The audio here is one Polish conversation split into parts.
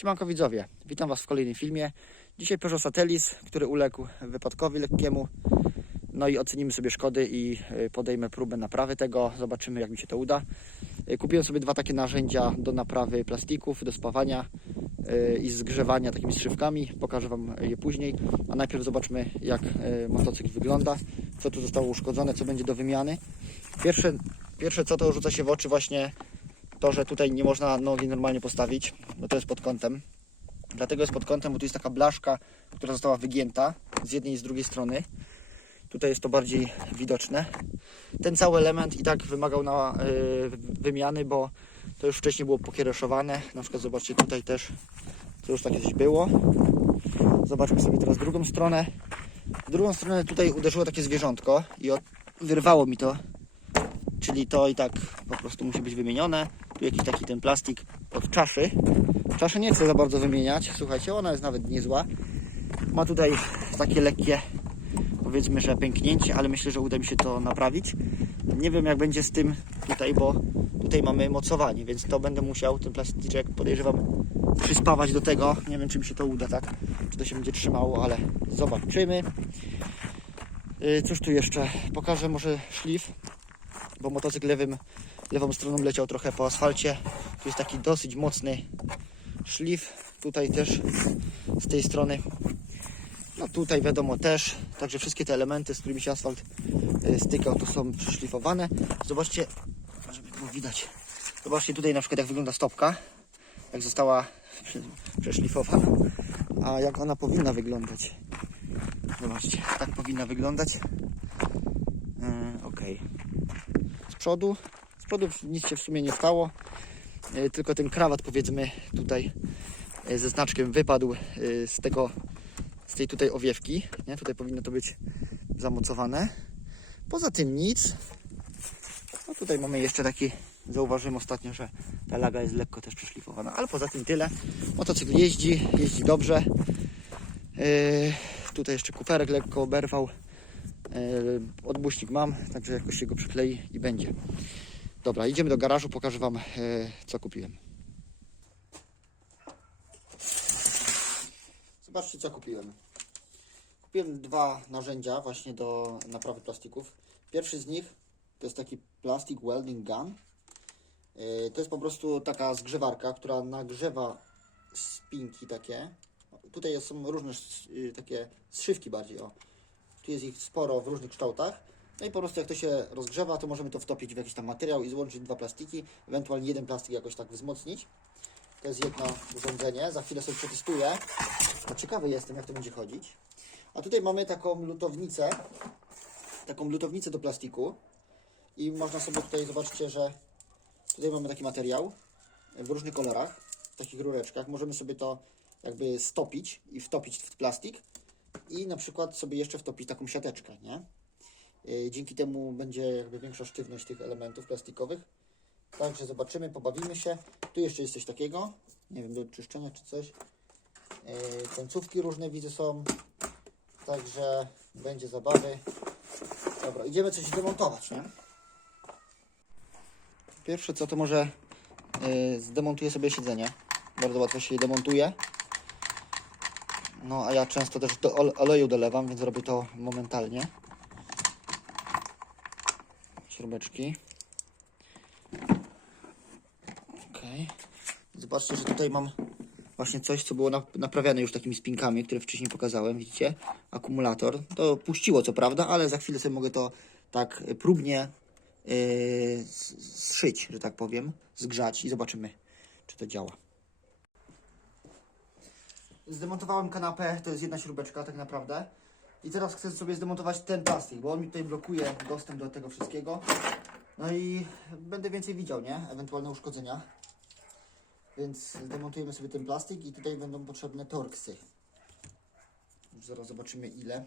Siemanko widzowie, witam Was w kolejnym filmie. Dzisiaj Peugeot Satellis, który uległ wypadkowi lekkiemu. No i ocenimy sobie szkody i y, podejmę próbę naprawy tego. Zobaczymy jak mi się to uda. Y, Kupiłem sobie dwa takie narzędzia do naprawy plastików, do spawania y, i zgrzewania takimi strzywkami. Pokażę Wam je później. A najpierw zobaczmy jak motocykl wygląda, co tu zostało uszkodzone, co będzie do wymiany. Pierwsze, pierwsze co to rzuca się w oczy właśnie to, że tutaj nie można nogi normalnie postawić, bo to jest pod kątem. Dlatego jest pod kątem, bo tu jest taka blaszka, która została wygięta z jednej i z drugiej strony. Tutaj jest to bardziej widoczne. Ten cały element i tak wymagał na y, wymiany, bo to już wcześniej było pokiereszowane. Na przykład zobaczcie tutaj też, to już takie coś było. Zobaczmy sobie teraz drugą stronę. W drugą stronę tutaj uderzyło takie zwierzątko i od, wyrwało mi to czyli to i tak po prostu musi być wymienione. Jakiś taki ten plastik od czaszy. Czaszę nie chcę za bardzo wymieniać, słuchajcie, ona jest nawet niezła. Ma tutaj takie lekkie, powiedzmy, że pęknięcie, ale myślę, że uda mi się to naprawić. Nie wiem jak będzie z tym tutaj, bo tutaj mamy mocowanie, więc to będę musiał, ten plastyczek podejrzewam przyspawać do tego. Nie wiem czy mi się to uda, tak? Czy to się będzie trzymało, ale zobaczymy. Yy, Cóż tu jeszcze? Pokażę może szlif bo motocykl lewym, lewą stroną leciał trochę po asfalcie. Tu jest taki dosyć mocny szlif. Tutaj też z tej strony. No tutaj wiadomo też. Także wszystkie te elementy, z którymi się asfalt y, stykał, to są przyszlifowane. Zobaczcie, żeby było widać. Zobaczcie tutaj na przykład jak wygląda stopka. Jak została przeszlifowana. A jak ona powinna wyglądać. Zobaczcie, tak powinna wyglądać. Yy, Okej z przodu. Przodu nic się w sumie nie stało, e, tylko ten krawat powiedzmy tutaj e, ze znaczkiem wypadł e, z tego, z tej tutaj owiewki. Nie? Tutaj powinno to być zamocowane. Poza tym nic. No tutaj mamy jeszcze taki, zauważyłem ostatnio, że ta laga jest lekko też przeszlifowana, ale poza tym tyle. Motocykl jeździ, jeździ dobrze. Yy, tutaj jeszcze kuferek lekko oberwał. Yy, Odbuźnik mam, także jakoś się go przyklei i będzie. Dobra, idziemy do garażu, pokażę Wam yy, co kupiłem. Zobaczcie co kupiłem. Kupiłem dwa narzędzia właśnie do naprawy plastików. Pierwszy z nich to jest taki plastic welding gun. Yy, To jest po prostu taka zgrzewarka, która nagrzewa spinki takie. Tutaj są różne yy, takie zszywki bardziej, o. Tu jest ich sporo w różnych kształtach. No i po prostu jak to się rozgrzewa, to możemy to wtopić w jakiś tam materiał i złączyć dwa plastiki, ewentualnie jeden plastik jakoś tak wzmocnić. To jest jedno urządzenie, za chwilę sobie przetestuję. No, ciekawy jestem, jak to będzie chodzić. A tutaj mamy taką lutownicę, taką lutownicę do plastiku i można sobie tutaj, zobaczcie, że tutaj mamy taki materiał w różnych kolorach, w takich rureczkach. Możemy sobie to jakby stopić i wtopić w plastik i na przykład sobie jeszcze wtopić taką siateczkę, nie? Yy, Dzięki temu będzie jakby większa sztywność tych elementów plastikowych. Także zobaczymy, pobawimy się. Tu jeszcze jest coś takiego, nie wiem, do czyszczenia czy coś. Yy, Końcówki różne widzę są, także będzie zabawy. Dobra, idziemy coś demontować, nie? Pierwsze co to może yy, zdemontuję sobie siedzenie. Bardzo łatwo się je demontuje. No a ja często też do ole- oleju dolewam, więc robię to momentalnie. Śrubeczki. Ok. Zobaczcie, że tutaj mam właśnie coś, co było na- naprawiane już takimi spinkami, które wcześniej pokazałem. Widzicie? Akumulator. To puściło co prawda, ale za chwilę sobie mogę to tak próbnie yy, zszyć, że tak powiem, zgrzać i zobaczymy, czy to działa. Zdemontowałem kanapę, to jest jedna śrubeczka tak naprawdę. I teraz chcę sobie zdemontować ten plastik, bo on mi tutaj blokuje dostęp do tego wszystkiego. No i będę więcej widział, nie? Ewentualne uszkodzenia. Więc zdemontujemy sobie ten plastik i tutaj będą potrzebne torksy. Już zaraz zobaczymy ile.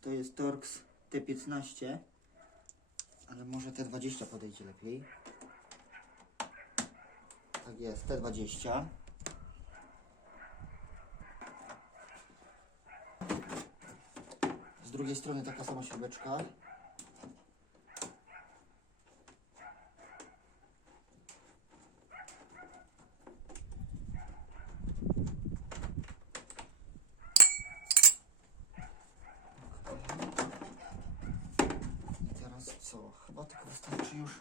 To jest Torx T15, ale może T20 podejdzie lepiej. Tak jest, T20. drugiej strony taka sama śrubeczka. co? Chyba tylko wystarczy już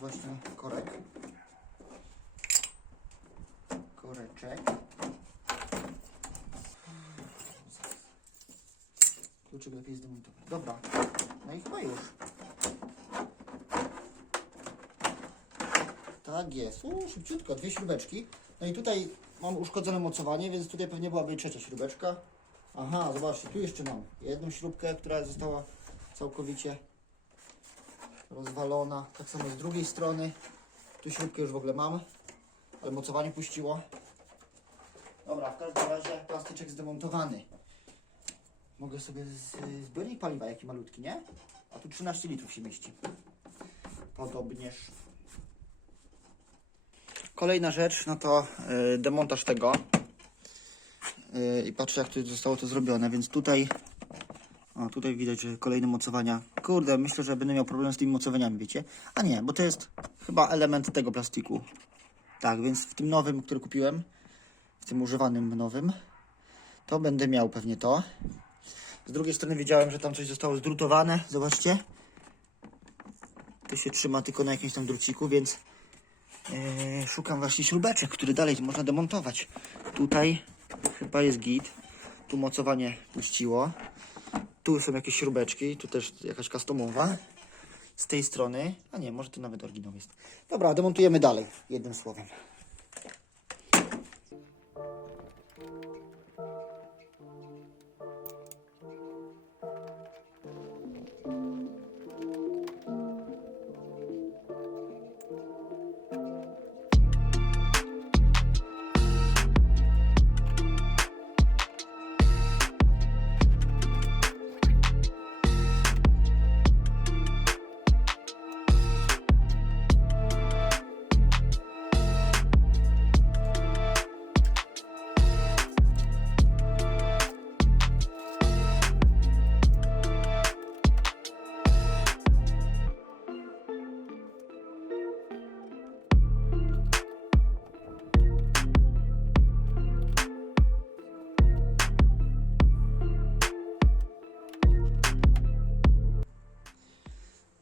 właśnie korek. Koreczek. Lepiej zdemontować. Dobra, no i chyba już. Tak jest. U, szybciutko, dwie śrubeczki. No i tutaj mam uszkodzone mocowanie, więc tutaj pewnie byłaby trzecia śrubeczka. Aha, zobaczcie, tu jeszcze mam jedną śrubkę, która została całkowicie rozwalona. Tak samo z drugiej strony. Tu śrubkę już w ogóle mam, ale mocowanie puściło. Dobra, w każdym razie plastyczek zdemontowany. Mogę sobie z, zbierać paliwa, jaki malutki, nie? A tu 13 litrów się mieści. Podobnież. Kolejna rzecz, no to y, demontaż tego. Y, I patrzę, jak tu zostało to zrobione, więc tutaj. O, tutaj widać, że kolejne mocowania. Kurde, myślę, że będę miał problem z tymi mocowaniami, wiecie? A nie, bo to jest chyba element tego plastiku. Tak, więc w tym nowym, który kupiłem, w tym używanym nowym, to będę miał pewnie to. Z drugiej strony widziałem, że tam coś zostało zdrutowane. Zobaczcie. To się trzyma tylko na jakimś tam druciku, więc e, szukam właśnie śrubeczek, które dalej można demontować. Tutaj chyba jest git. Tu mocowanie puściło. Tu są jakieś śrubeczki, tu też jakaś customowa. Z tej strony, a nie, może to nawet oryginał jest. Dobra, demontujemy dalej, jednym słowem.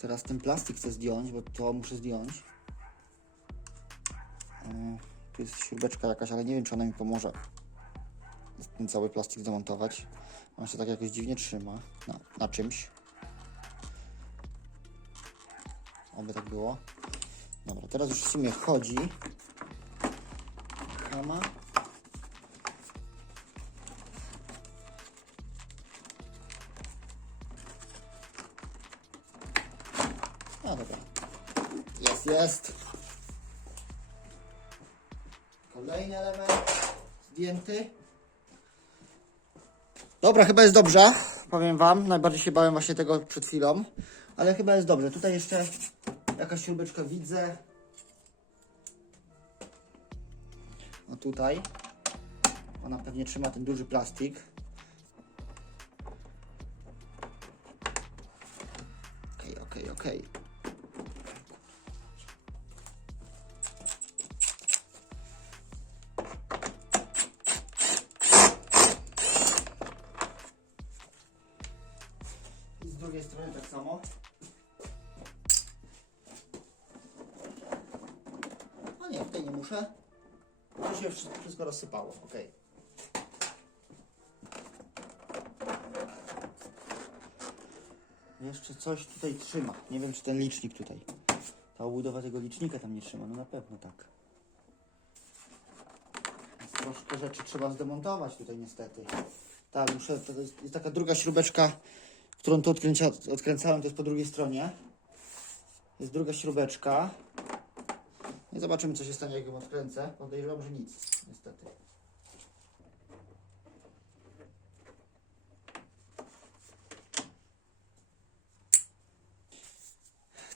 Teraz ten plastik chcę zdjąć, bo to muszę zdjąć. E, Tu jest śrubeczka jakaś, ale nie wiem, czy ona mi pomoże ten cały plastik zamontować. On się tak jakoś dziwnie trzyma na, na czymś. Oby tak było. Dobra, teraz już w sumie chodzi. Chama. No dobra. Jest, jest. Kolejny element zdjęty. Dobra, chyba jest dobrze. Powiem Wam, najbardziej się bałem właśnie tego przed chwilą. Ale chyba jest dobrze. Tutaj jeszcze jakaś śrubeczka widzę. O tutaj. Ona pewnie trzyma ten duży plastik. Okej, okej, okej. I nie, muszę. To się wszy- wszystko rozsypało, ok. Jeszcze coś tutaj trzyma. Nie wiem, czy ten licznik tutaj. Ta obudowa tego licznika tam nie trzyma. No na pewno tak. Troszkę rzeczy trzeba zdemontować tutaj niestety. Tak, muszę, to jest, jest taka druga śrubeczka, którą tu odkręcia, odkręcałem, to jest po drugiej stronie. Jest druga śrubeczka. I zobaczymy, co się stanie, jak ją odkręcę. Podejrzewam, że nic, niestety.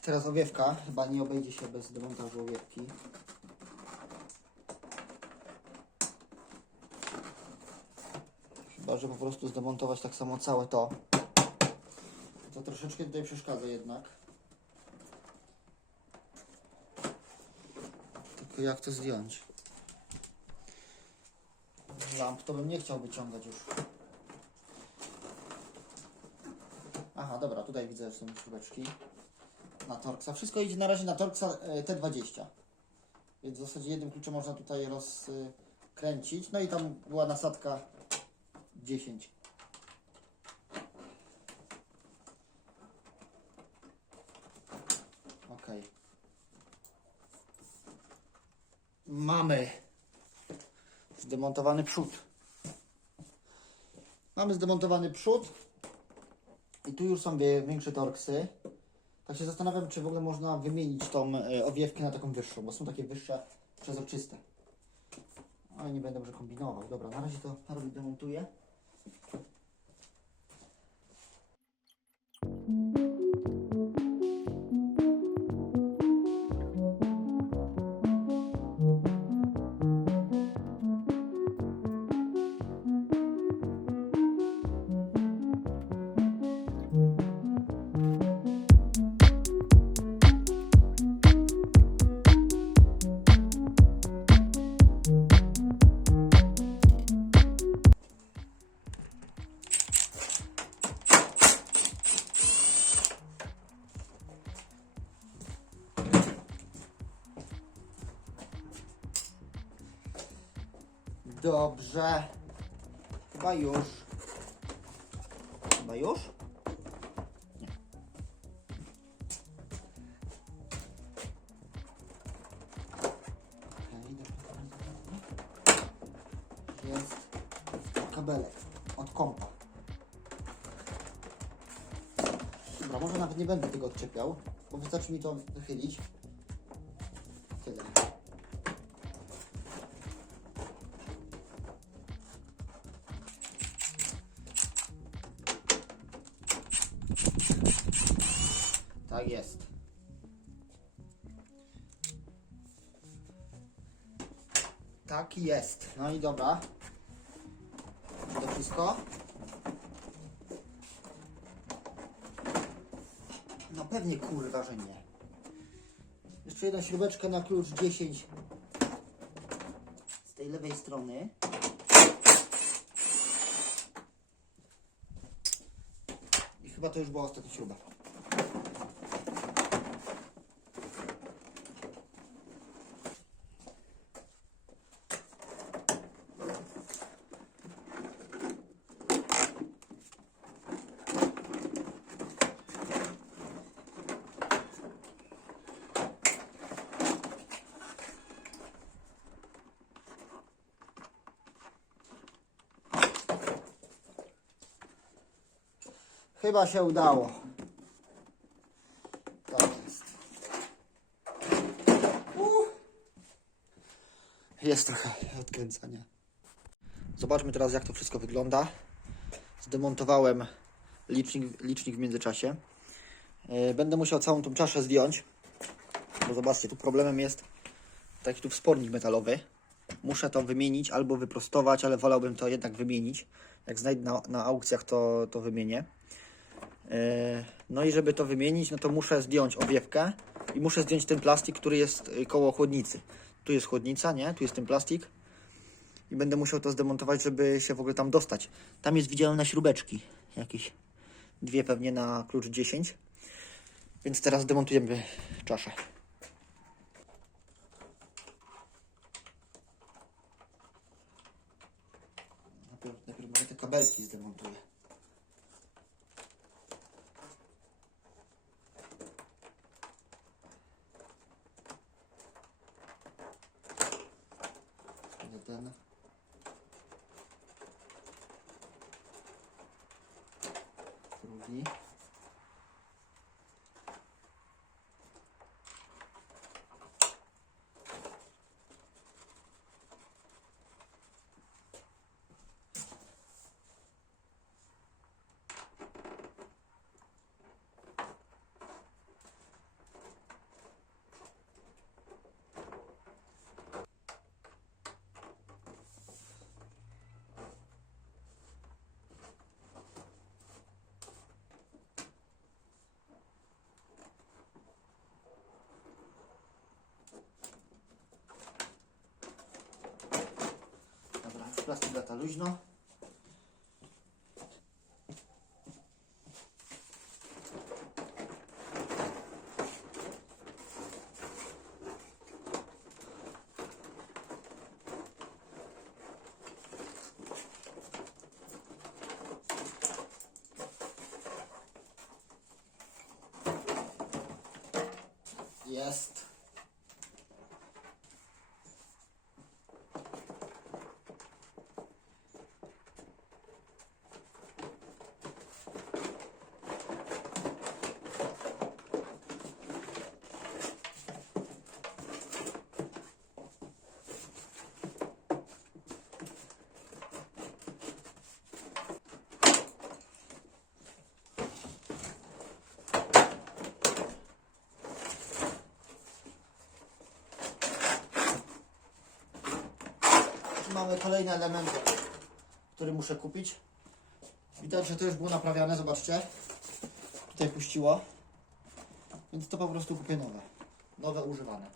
Teraz owiewka. Chyba nie obejdzie się bez demontażu owiewki. Chyba, że po prostu zdemontować tak samo całe to. To troszeczkę tutaj przeszkadza jednak. Tylko jak to zdjąć? Lamp to bym nie chciał wyciągać już. Aha, dobra, tutaj widzę są śrubeczki na Torxa. Wszystko idzie na razie na Torxa e, T20. Więc w zasadzie jednym kluczem można tutaj rozkręcić. No i tam była nasadka 10. Ok. Mamy zdemontowany przód. Mamy zdemontowany przód. I tu już są większe torksy. Tak się zastanawiam, czy w ogóle można wymienić tą e, owiewkę na taką wyższą, bo są takie wyższe, przezroczyste. Ale nie będę może kombinował. Dobra, na razie to Harold Dobrze. Chyba już. Chyba już? Jest kabelek od kompa. Dobra, może nawet nie będę tego odczepiał, bo wystarczy mi to wychylić. Tak jest. Tak jest. No i dobra. To wszystko. No pewnie kurwa, że nie. Jeszcze jedna śrubeczka na klucz 10 z tej lewej strony. I chyba to już była ostatnia śruba. Chyba się udało. Tak jest. Uh. Jest trochę odkręcania. Zobaczmy teraz jak to wszystko wygląda. Zdemontowałem licznik, licznik w międzyczasie. Yy, Będę musiał całą tą czaszę zdjąć. Bo zobaczcie, tu problemem jest taki tu wspornik metalowy. Muszę to wymienić albo wyprostować, ale wolałbym to jednak wymienić. Jak znajdę na, na aukcjach, to, to wymienię. E, No i żeby to wymienić, no to muszę zdjąć owiewkę i muszę zdjąć ten plastik, który jest y, koło chłodnicy. Tu jest chłodnica, nie? Tu jest ten plastik. I będę musiał to zdemontować, żeby się w ogóle tam dostać. Tam jest widzialne śrubeczki. Jakieś dwie pewnie na klucz 10. Więc teraz demontujemy czaszę. Najpierw, najpierw może te kabelki zdemontuję. Jeden. Drugi. Dobra, plastik lata luźno. Jest. Mamy kolejny element, który muszę kupić. Widać, że to już było naprawiane, zobaczcie. Tutaj puściło. Więc to po prostu kupię nowe. Nowe, używane.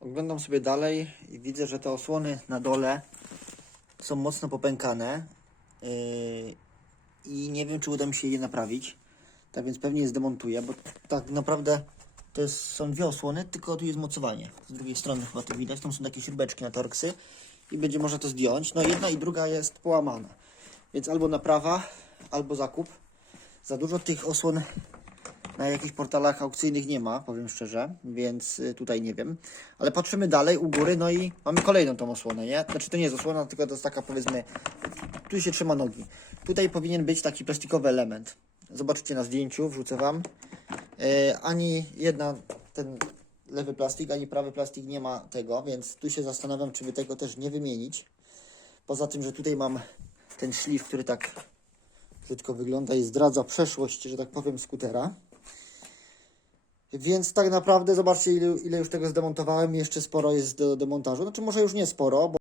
Oglądam sobie dalej i widzę, że te osłony na dole są mocno popękane. Yy, I nie wiem, czy uda mi się je naprawić. Tak więc pewnie je zdemontuję, bo tak naprawdę to jest, są dwie osłony, tylko tu jest mocowanie. Z drugiej strony chyba to widać, tam są takie śrubeczki na torksy i będzie można to zdjąć. No jedna i druga jest połamana. Więc albo naprawa, albo zakup. Za dużo tych osłon na jakichś portalach aukcyjnych nie ma, powiem szczerze, więc y, tutaj nie wiem. Ale patrzymy dalej u góry, no i mamy kolejną tą osłonę, nie? Znaczy to nie jest osłona, tylko to jest taka powiedzmy, tu się trzyma nogi. Tutaj powinien być taki plastikowy element. Zobaczcie na zdjęciu, wrzucę Wam. E, ani jedna, ten lewy plastik, ani prawy plastik nie ma tego, więc tu się zastanawiam, czy by tego też nie wymienić. Poza tym, że tutaj mam ten szlif, który tak brzydko wygląda i zdradza przeszłość, że tak powiem, skutera. Więc tak naprawdę zobaczcie, ile, ile już tego zdemontowałem. Jeszcze sporo jest do demontażu. Znaczy, może już nie sporo, bo